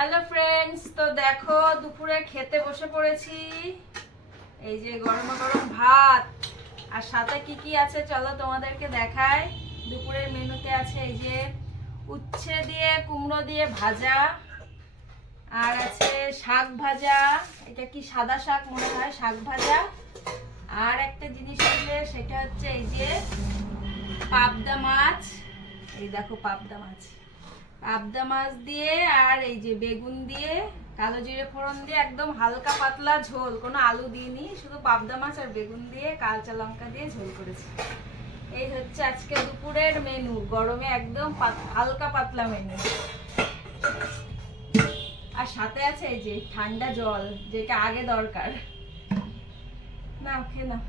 Hello friends তো দেখো, দুপুরে খেতে বসে পড়েছি। এই যে গরম গরম ভাত। আর সাথে কি কি আছে চলো তোমাদেরকে দেখাই। দুপুরের মেনুতে আছে এই যে উচ্ছে দিয়ে, কুমড়ো দিয়ে ভাজা। আর আছে শাক ভাজা। এটা কি সাদা শাক মনে হয়? শাক ভাজা। আর একটা জিনিস আছে, সেটা হচ্ছে এই যে পাবদা মাছ। এই দেখো পাবদা মাছ। পাবদা মাছ দিয়ে আর এই যে বেগুন দিয়ে, কালো জিরে ফোড়ন দিয়ে একদম হালকা পাতলা ঝোল। কোনো আলু দিইনি, শুধু পাবদা মাছ আর বেগুন দিয়ে কাঁচা লঙ্কা দিয়ে ঝোল করেছি। এই হচ্ছে আজকে দুপুরের মেনু গরমে একদম হালকা পাতলা মেনু আর সাথে আছে এই যে ঠান্ডা জল, যেটা আগে দরকার। না খেয়ে নাও।